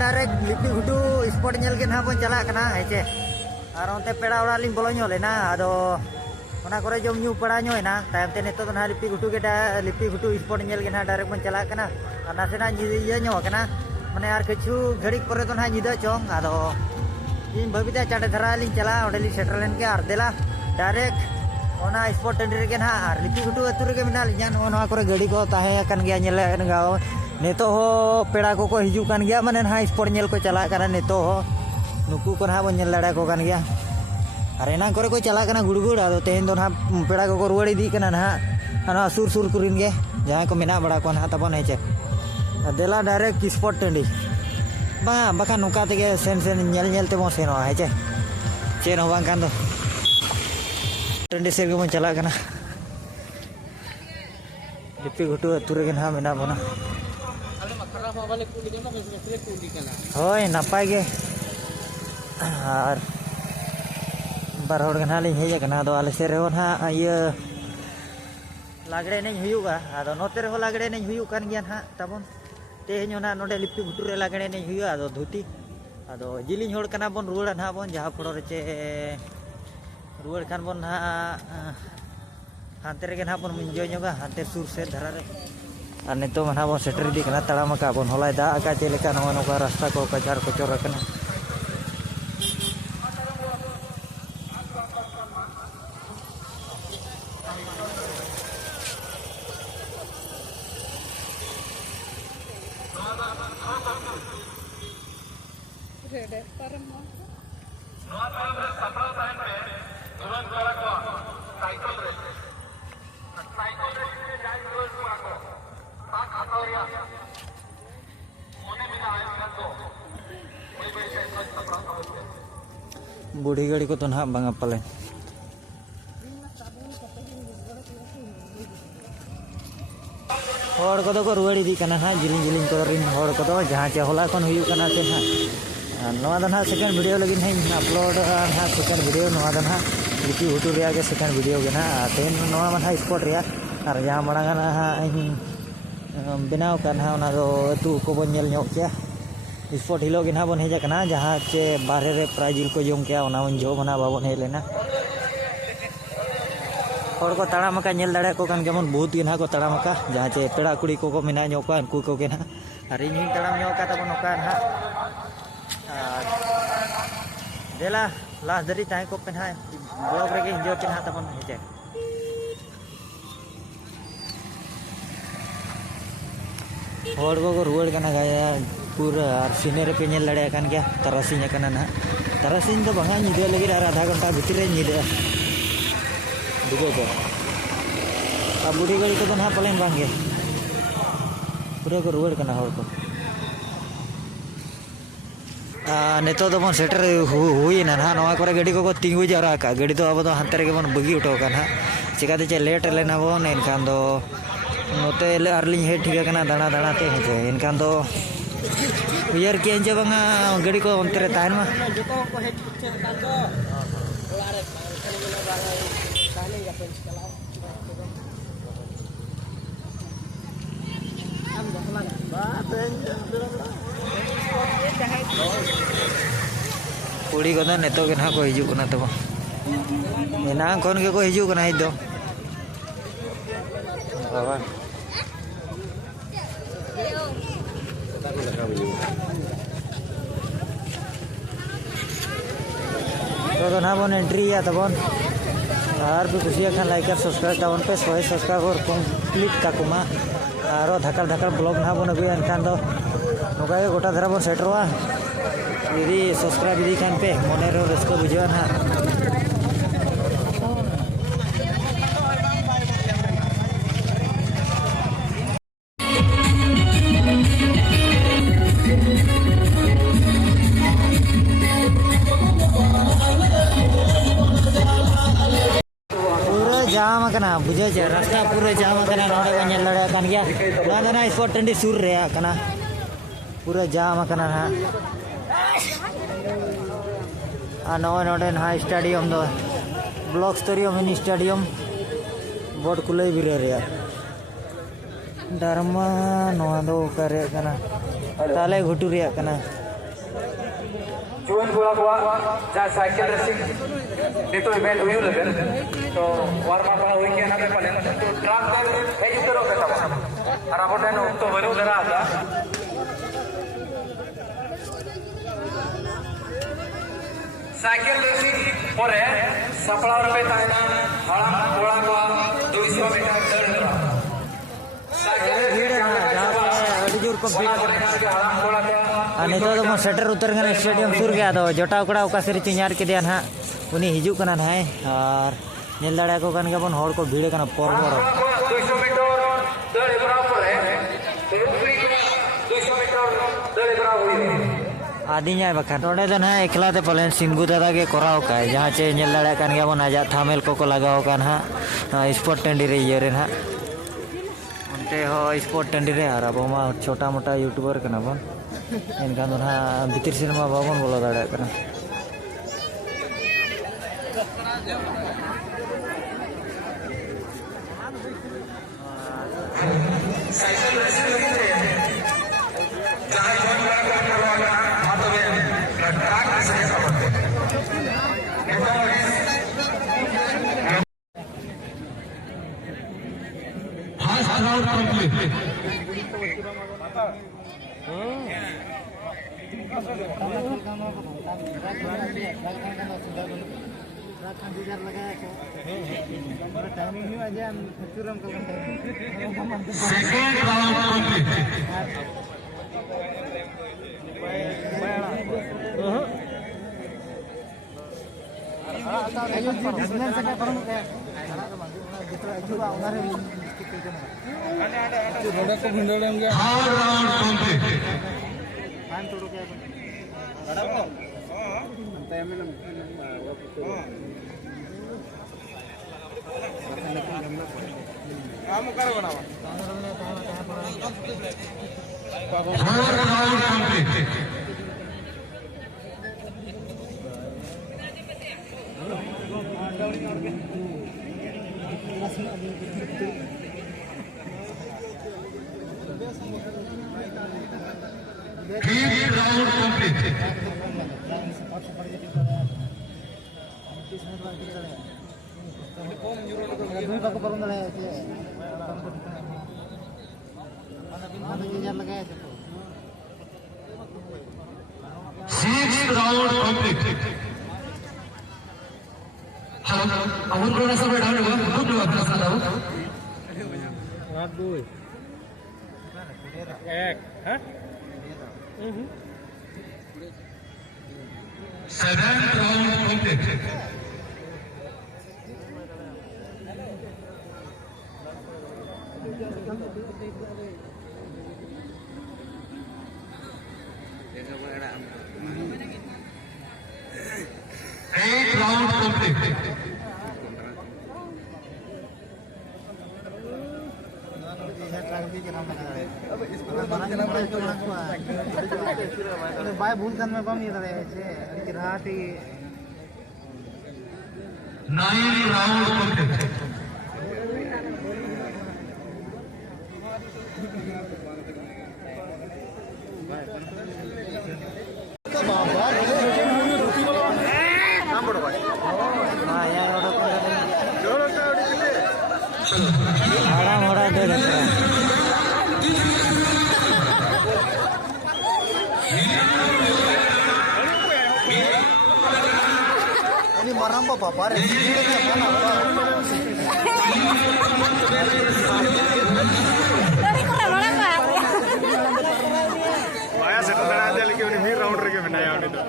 Direct लिपि घुटू spot nail के ना बन चला कना हेचे और ओनते पेड़ा ओड़ा लिंग बोलो ᱧᱚᱜ लेना आदो ओना करे जम ᱧᱩ पड़ा ᱧᱚᱜ ना तायम ते नेतो ना लिपि घुटू के लिपि घुटू स्पॉट नेल के ना डायरेक्ट बन चला कना और नासेना ये ᱧᱚᱜ कना माने आर किछु घड़ी परे तो ना निदा चोंग आदो इन भविता चाटे धरा लिंग चला ओडेली सेटल लेन के आर देला डायरेक्ट ओना स्पॉट टेंडर के ना आर लिपि घुटू अतु रे के मिना लिया नोआ करे गाड़ी को ताहे कन गया नेले गाओ नेतो हो पेड़ा को हिजू कान गया माने ना स्पॉट नेल को चला कना नेतो हो नुकू को ना बन नेल लड़ा को कान गया अरे ना करे को चला कना गुड़गुड़ आदो तेन दो ना पेड़ा को रुवाड़ इदी कना ना अना सुर सुर कुरिन गे जहां को मेना बड़ा को ना तबन हेचे देला डायरेक्ट स्पॉट टेंडी बा बका नुका तेगे सेन सेन नेल नेल ते बो सेनो हेचे चेन हो बांग कान दो टेंडी से को चला कना लिपि घुटू अतुरे के ना मेना बना होय नपाय गे और बार हर गना लिंग हेज कना दो आले से रे ना ये लागड़े नहीं हुयुगा आदो नोते रे लागड़े नहीं हुयु कान गया ना तबन तेहेन ना नोडे लिपि घुटू रे लागड़े नहीं हुयु आदो धुती आदो जिलिंग होड़ कना बन रुवाड़ ना बन जहां फोड़ो रे चे रुवाड़ खान बन ना हांते रे ना बन मिंजो ᱧᱚᱜᱟ हांते सुर से धरा रे और नितो मना बन सेटर दी कना तड़ाम का बन हलाय दा आका चेलेका नवा नोका रास्ता को कचार कचोर कना रेडे परम बूढ़ी गाड़ी को तो ना बांगा पले हर को तो रुवाड़ी दी कना ना जिलिंग जिलिंग को रिन हर को तो जहां चे होला कोन हुयु कना ते ना नवा दना सेकंड वीडियो लगी नहीं अपलोड ना सेकंड वीडियो नवा दना लिपि घुटू रिया के सेकंड वीडियो के ना तेन नवा मना स्पॉट रिया और जहां मड़ांगा ना बनाव कना ओना दो अतु को बन नेल ᱧᱚᱜ के स्पॉट हिलो के ना बन हेजा कना जहां चे बाहरे रे प्राइजिल को जोम के ओना बन जो मना बाबन हे लेना और को ताड़ा मका नेल दाड़े को कान जेमन बहुत के ना को ताड़ा मका जहां चे पेड़ा कुड़ी को मिना ᱧᱚᱜ को उनको को के ना अरे इन ताड़ा ᱧᱚᱜ का तबन ओका ना देला लास्ट दरी ताहे को पेना ब्लॉग रे के हिंजो के ना तबन हेचे और को रुवाड़ कना गाया पूरा और सीनेरे पे नेल लड़े कान गया तरसिन कना ना तरसिन तो बंगा निदे लगी और आधा घंटा भीतर रे निदे दुगो को अब बूढ़ी गाड़ी को तो ना पलेन बांगे पूरा को रुवाड़ कना हर को नेतो तो बन सेटर हुई ना ना नवा करे गाड़ी को तिंगु जरा का गाड़ी तो अब तो हांते रे बन बगी उठो कना चिकाते चे लेट लेना बन एनखान दो नोते ले आरलिंग हे ठीक कना दाना दाना ते हेचे एनखान दो उयर के जे बंगा गाड़ी को अंतरे तान मा जतो को हे चेक का तो ओलारे काले या पेंच कला हम दखला बा पेंच कुड़ी को नेतो के ना को हिजू कना तो एना कोन के को हिजू कना हिदो बाबा तो ना बन एंट्री या तबन और भी कुछ खान लाइक और सब्सक्राइब तबन पे सो सब्सक्राइब और कंप्लीट का कुमा और धक्का धक्का ब्लॉग ना बन अगुया एनखान दो नोका गोटा धरा बन सेटरवा यदि सब्सक्राइब इदी खान पे मने रो रस्को बुझवा ना जाम करना बुझे छे रास्ता पूरा जाम करना नोडे को नेल लड़े कान गया ना ना स्पॉट टंडी सुर रे करना पूरा जाम करना ना नोडे ना स्टेडियम दो ब्लॉक स्तरीय मिनी स्टेडियम बोर्ड कुलई बिरे रे धर्मा नोआ दो करे करना ताले घुटू रे करना जुआन बोला को जा cycle racing itu event huyu leben to warm up hoy ke na palen to track dar ei utero kata ara boten to baru dara ada cycle racing pore sapla rupe taina halam bola ko 200 meter dal dara जोर complete तो shutter उतर गए stadium सुर गया तो जटाव कड़ा ओका से चिनार के दिया ना उनी हिजू कना ना और नेल दाड़ा को कन गबन हर को भीड़ कना परबर 200 मीटर दल बराबर है 200 मीटर दल बराबर है आदि जाए बखा नोडे तो ना एकला ते पलेन सिंगू दादा के कराव का जहां चे नेल दाड़ा कन गबन आजा थामेल को लगाव कन हा स्पोर्ट टेंडी रे ये रे ना उनते हो स्पोर्ट टेंडी रे आर अब मा छोटा मोटा यूट्यूबर कना बन एनखान ना भीतर सिनेमा बाबन बोला दाड़ा कना साइकिल रेसिंग लगी है जहां जोन बड़ा करवाना हाथ में ट्रैक से समझते fast round complete second round complete third round complete third round complete fifth round complete sixth round complete hello Aman कोना सब डाउन हो खूब लोग अपना साथ आओ रात दो एक हां seventh round complete eighth round complete बाय भूल kan में बम ये रहे छे राती ninth round complete ini marah apa bapak? Bahaya setelah ada lagi ini round lagi menaya itu.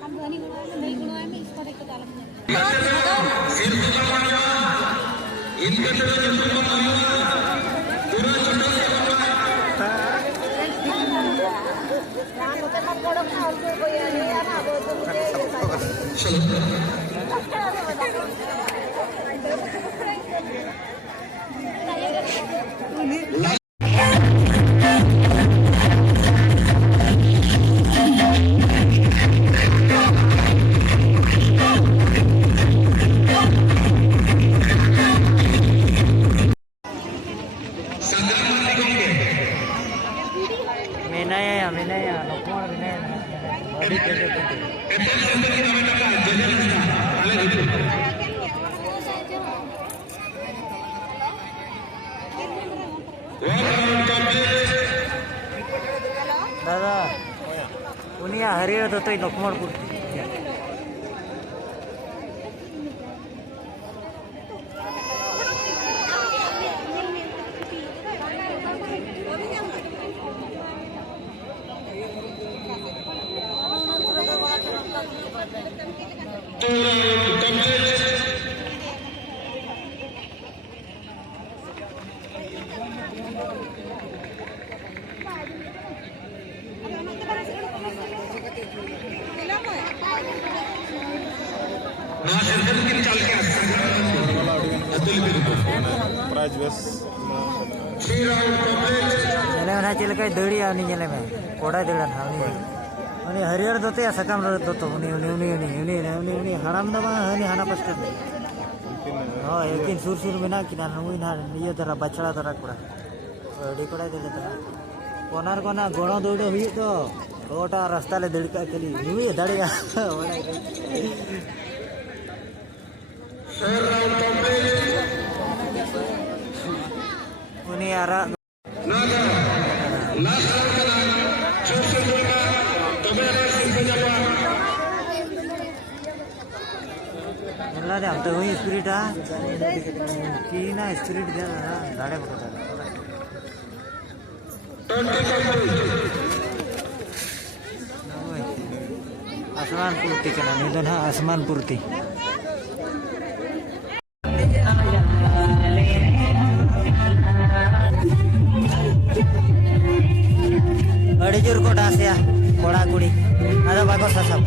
हम kami sport ke dalamnya. Minaya, Nokmor Minaya. Body Dadah. Unia hari itu tuh Nokmor Purti. Prize बस Nyale mana cile kai duri ani nyale me. Koda duran ani hariar dote ya sakam doto uni haram dama ani hana paskat. Oh yakin sur mena kina nui na niya tara bachara tara koda. Di koda dile tara. Konar kona gono dodo hui to. Kota rasta le dili ka kali nui dare ya. Uni ara ಎಲ್ಲ ಅಂತ ಹೋಗಿ ಸ್ಪಿರಿಟಾ ಕೀನ spirit ಗಾಡೆ ಬಿಡ್ತಾರೆ आसमान पूर्ति का निधन है आसमान पूर्ति अड़ी जोर को डांस या कोड़ा कुड़ी ada bagus asap